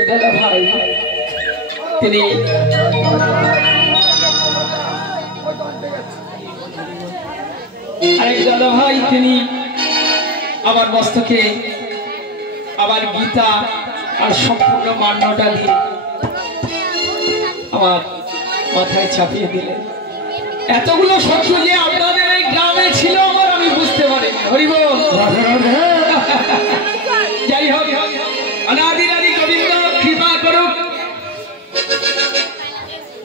এক দাদা ভাই তিনি আরেক দাদা ভাই তিনি আমার মস্তকে আবার গীতা আর সম্পূর্ণ মান্যটা দিয়ে আমার মাথায় চাপিয়ে দিলেন। এতগুলো সত্য যে আপনাদের এই গ্রামে ছিল আমার আমি বুঝতে পারিনি। হরি বল। যাই হোক, অনাদিরাদি গোবিন্দ কৃপা করুক,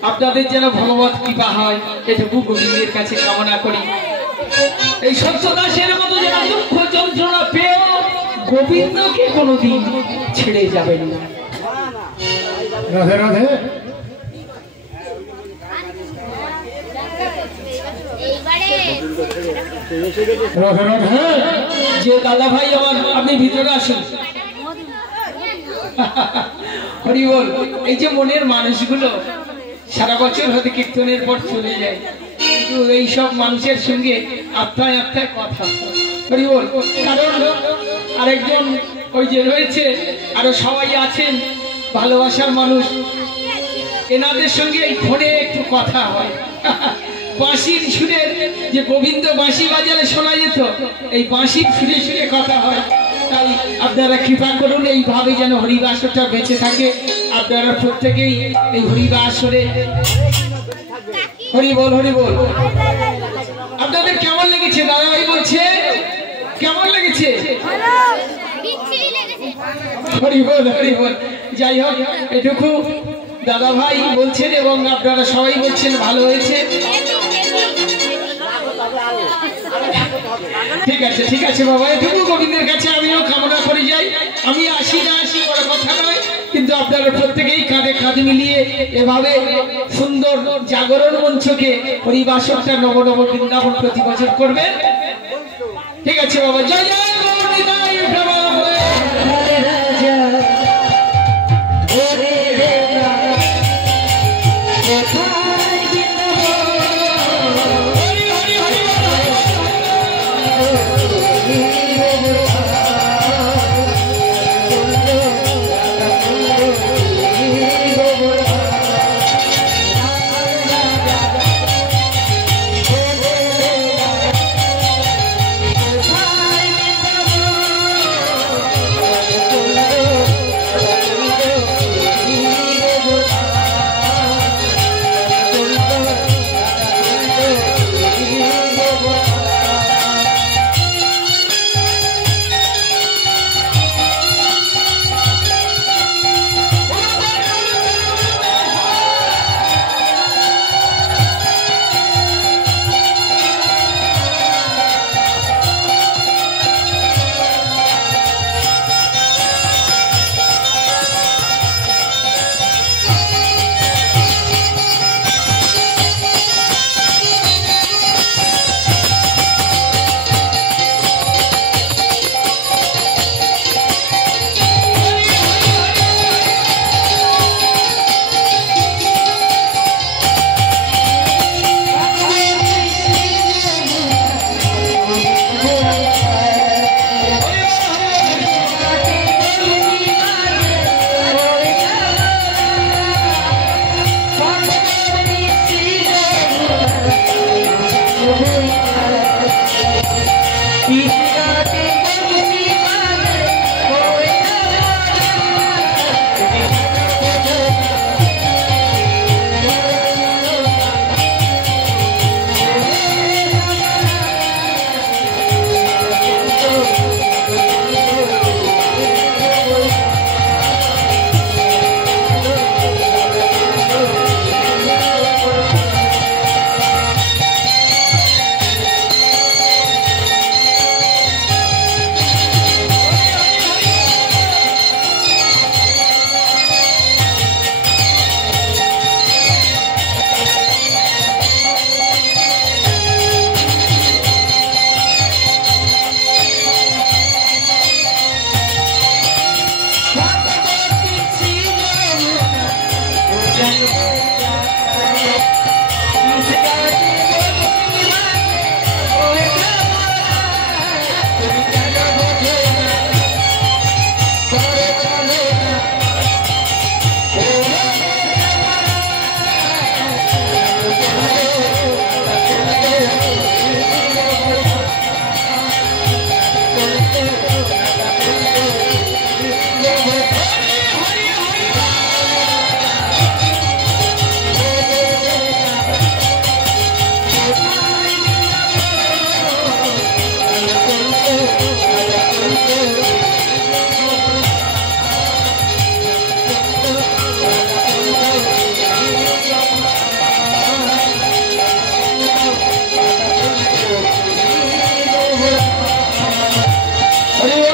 আপনাদের যেন ভগবত কৃপা হয় এটুকু গোবিন্দের কাছে কামনা করি। এই সত্যদাসের মতো যেন দুঃখ যন্ত্রণা পেয়েও গোবিন্দকে কোনোদিন ছেড়ে যাবেন না। রাধে রাধে। যে দাদা ভাই আমার, আপনি ভিতরে আসুন। হরি বল। এই যে মনের মানুষগুলো সারা বছর হয়তো কীর্তনের পর চলে যায়, কিন্তু এইসব মানুষের সঙ্গে আত্মায় আত্মায় কথা। হরি বল। কারণ আরেকজন ওই যে রয়েছে, আরো সবাই আছেন ভালোবাসার মানুষ, এনাদের সঙ্গে এই ফোনে একটু কথা হয়। বাঁশির সুরে যে গোবিন্দ বাঁশি বাজারে শোনা যেত, এই বাঁশির সুরে সুরে কথা হয়। তাই আপনারা কৃপা করুন এইভাবে যেন হরিবাসরটা বেঁচে থাকে। আপনারা প্রত্যেকেই এই হরিবাসরে হরি বল হরি বল। আপনাদের কেমন লেগেছে দাদা ভাই বলছে? কেমন লেগেছে? হরি বল হরি বল। যাই হোক, এটুকু দাদা ভাই বলছেন এবং আপনারা সবাই বলছেন ভালো হয়েছে। ঠিক আছে ঠিক আছে বাবা, এটুকু গোবিন্দের কাছে আমিও কামনা করে যাই। আমি আসি না আসি বড় কথা নয়, কিন্তু আপনারা প্রত্যেকেই কাঁধে কাঁধ মিলিয়ে এভাবে সুন্দর জাগরণ মঞ্চকে হরিবাসরটা নব নব বৃন্দাবন প্রতি বছর করবেন। ঠিক আছে বাবা, জয় জয় গৌরনিতাই প্রভু।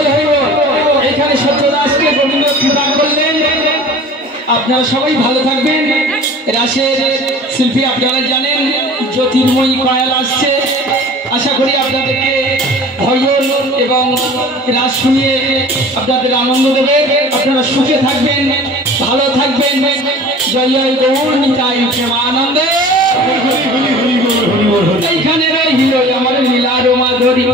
বল হরি বল। এখানে সত্যদাসকে গোবিন্দ কৃপা করলেন। আপনারা সবাই ভালো থাকবেন। রাসের শিল্পী আপনারা জানেন জ্যোতির্ময়ী কয়াল আসছে। আশা করি আপনাদেরকে ভজন এবং রাস শুনিয়ে আপনাদের আনন্দ দেবে। আপনারা সুখে থাকবেন, ভালো থাকবেন। জয় জয় গৌর নিতাই প্রেমানন্দে। এইখানে রইল আমার লীলা রোমাধুরী।